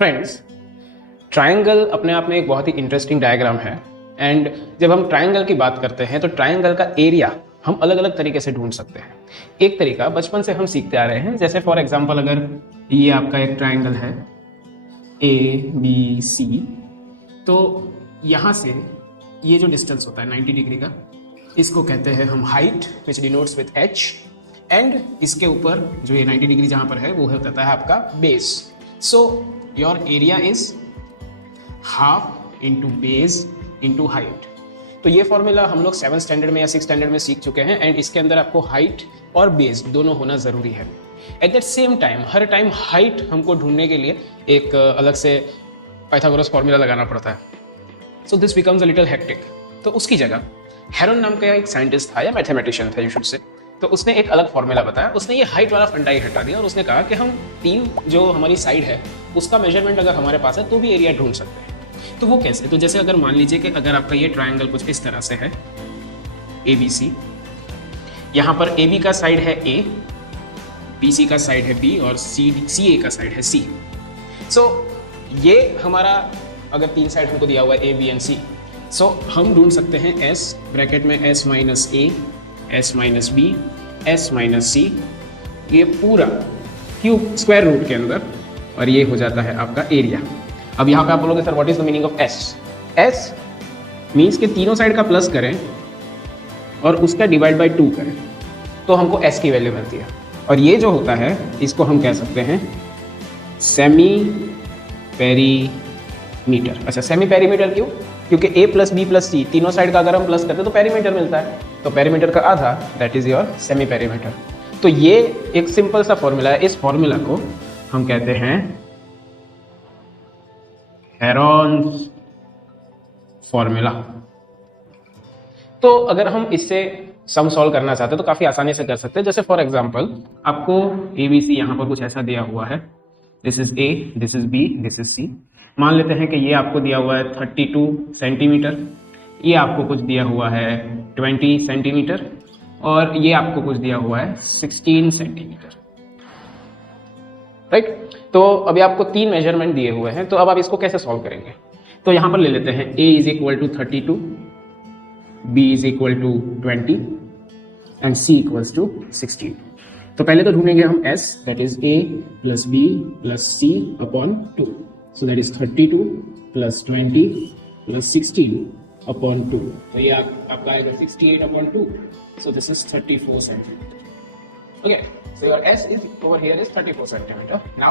Friends, triangle अपने आप में एक बहुत ही इंटरेस्टिंग डायग्राम है। एंड जब हम ट्रायंगल की बात करते हैं तो ट्रायंगल का एरिया हम अलग अलग तरीके से ढूंढ सकते हैं। एक तरीका बचपन से हम सीखते आ रहे हैं, जैसे फॉर एग्जांपल अगर ये आपका एक ट्रायंगल है ABC, तो यहाँ से ये जो डिस्टेंस होता है 90 डिग्री का, इसको कहते हैं हम height, which denotes with H। And इसके ऊपर जो ये 90 डिग्री जहाँ पर है वो होता है आपका base. So your area is half into base into height. तो ये फॉर्मूला हम लोग 7th स्टैंडर्ड में या 6th स्टैंडर्ड में सीख चुके हैं। एंड इसके अंदर आपको हाइट और बेस दोनों होना ज़रूरी है। At that same time her time height हमको ढूंढने के लिए एक अलग से पाइथागोरस फॉर्मूला लगाना पड़ता है। So this becomes a little hectic. तो उसकी जगह हेरोन नाम का एक साइंटिस्ट था या मैथमेटिशियन था, यू शुड से, तो उसने एक अलग फॉर्मूला बताया। उसने ये हाइट वाला फंडा ही हटा दिया और उसने कहा कि हम तीन जो हमारी साइड है उसका मेजरमेंट अगर हमारे पास है तो भी एरिया ढूंढ सकते हैं। तो वो कैसे? तो जैसे अगर मान लीजिए कि अगर आपका ये ट्रायंगल कुछ इस तरह से है ABC, यहाँ पर AB का साइड है A, BC का साइड है B और CA का साइड है C। सो ये हमारा अगर तीन साइड हमको दिया हुआ है A, B एंड C, सो हम ढूंढ सकते हैं S ब्रैकेट में S minus A, S minus B, S minus C, ये पूरा क्यूब स्क्वायर रूट के अंदर, और ये हो जाता है आपका एरिया। अब यहाँ पे आप बोलोगे sir what is the meaning of S? S means कि तीनों साइड का प्लस करें और उसका डिवाइड बाय 2 करें तो हमको S की वैल्यू मिलती है। और ये जो होता है इसको हम कह सकते हैं सेमी पेरीमीटर। अच्छा, सेमी पेरीमीटर क्यों? क्योंकि A plus B plus C तीनों साइड का अगर हम प्लस करते हैं तो पेरीमीटर मिलता है, तो पेरीमीटर का आधा that is your semi perimeter. तो ये एक सिंपल सा फॉर्मूला है। इस फॉर्मूला को हम कहते हैं हेरोन्स फॉर्मूला। तो अगर हम इससे सम सॉल्व करना चाहते हैं तो काफी आसानी से कर सकते हैं। जैसे फॉर एग्जांपल आपको ABC यहाँ पर कुछ ऐसा दिया हुआ है, this is A, this is B, this is C। मान लेते हैं कि ये आपको दिया हुआ है 32 सेंटीमीटर, ये आपको कुछ दिया हुआ है 20 सेंटीमीटर और ये आपको कुछ दिया हुआ है 16 सेंटीमीटर, राइट। तो अभी आपको तीन मेजरमेंट दिए हुए हैं, तो अब आप इसको कैसे सॉल्व करेंगे? तो यहां पर ले लेते हैं A is equal to 32, B is equal to 20 and C equals to 16। तो पहले तो ढूंढेंगे हम S, that is A plus B plus C upon 2। So that is 32 plus 20 plus 16 upon 2। तो ये आपका आएगा 68 upon 2। So this is 34 centimetre. Okay, so your S is over here is 34 centimeter. Now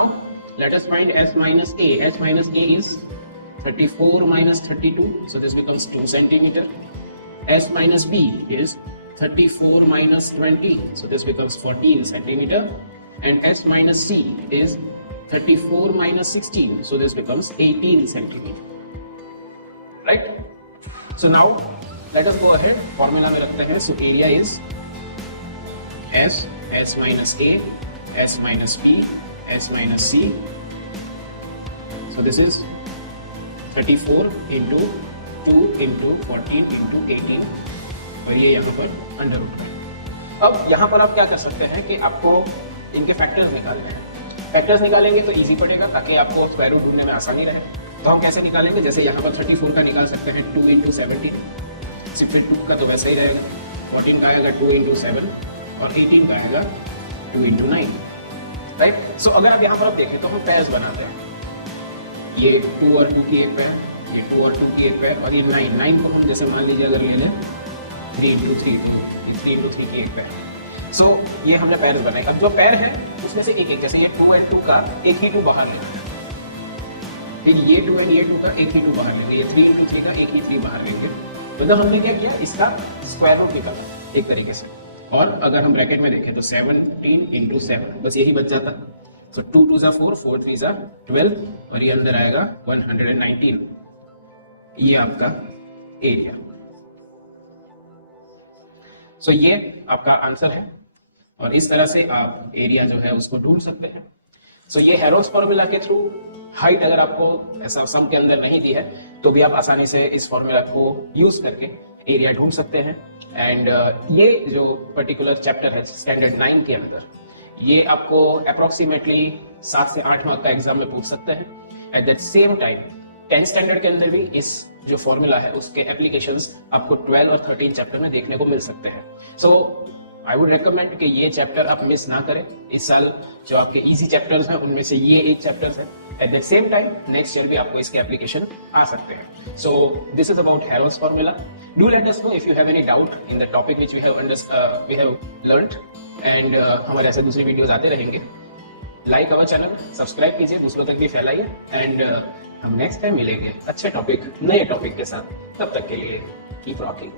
let us find S minus A. S minus A is 34 minus 32, so this becomes 2 centimeter. S minus B is 34 minus 20, so this becomes 14 centimeter. And S minus C is 34 minus 16, so this becomes 18 centimeter. Right? So now let us go ahead. Formula में रखते हैं. So area is S minus A, S minus B, S minus C. So this is 34 into 2 into 14 into 18 और ये यहाँ पर under root है। अब यहाँ पर आप क्या कर सकते हैं कि आपको इनके फैक्टर्स निकालने हैं। फैक्टर्स निकालेंगे तो इजी पड़ेगा ताकि आपको स्क्वायर रूट ढूंढने में आसानी रहे। तो हम कैसे निकालेंगे? जैसे यहाँ पर 34 का निकाल सकते हैं 2 into 17, सिर्फ 2 का तो वैसे ही रहेगा, 14 का आएगा 2 into 7 और 18 का आएगा 2 into 9, राइट। सो अगर आप यहाँ पर देखें तो हम पेयर्स बनाते हैं, ये 2 और 2 की एक पेयर, ये 2 और 2 की एक पेयर और ये 9 को हम जैसे मान लीजिए अगर ले लें 3 into 3, 3 into 3 की एक पेयर। सो ये हमने पेयर्स बनाए। अब जो पेयर है उसमें से एक एक, जैसे ये 2 and 2 का एक ही 2 बाहर लेंगे, ये 2 and ये 2 का एक ही 2 बाहर लेंगे, ये 3 into 3 का एक ही 3 बाहर लेंगे। मतलब हमने क्या किया, इसका स्क्वायर रूट निकाला एक तरीके से। और अगर हम ब्रैकेट में देखें तो 17 into 7 बस यही बच जाता। सो 2 2 जा 4, 4 3 जा 12 और ये अंदर आएगा 119। ये आपका एरिया। सो ये आपका आंसर है और इस तरह से आप एरिया जो है उसको ढूंढ सकते हैं। सो ये हेरोन्स फॉर्मूला के थ्रू हाइट अगर आपको ऐसा सम के अंदर नहीं दी है तो भी आप आसानी से इस फॉर्मूला को यूज करके एरिया ढूंढ सकते हैं। एंड ये जो पर्टिकुलर चैप्टर है स्टैंडर्ड 9 के अंदर, ये आपको अप्रोक्सीमेटली 7 से 8 मार्क का एग्जाम में पूछ सकते हैं। At that same time 10th standard के अंदर भी इस जो फॉर्मूला है उसके एप्लीकेशंस आपको 12 और 13 चैप्टर में देखने को मिल सकते हैं. सो आई वुड रिकमेंड कि ये चैप्टर आप मिस ना करें. इस साल जो आपके इजी चैप्टर्स हैं उनमें से ये एक चैप्टर है. At the same time next year भी आपको इसके एप्लीकेशन आ सकते हैं. So this is about Heron's formula. Do let us know if you have any doubt in the topic which we have learned. And हमारे ऐसे दूसरे वीडियोस आते रहेंगे. लाइक अवर चैनल, सब्सक्राइब कीजिए, दूसरों तक भी फैलाइए. एंड हम नेक्स्ट टाइम मिलेंगे अच्छे टॉपिक, नए टॉपिक के साथ. तब तक के लिए कीप रॉकिंग.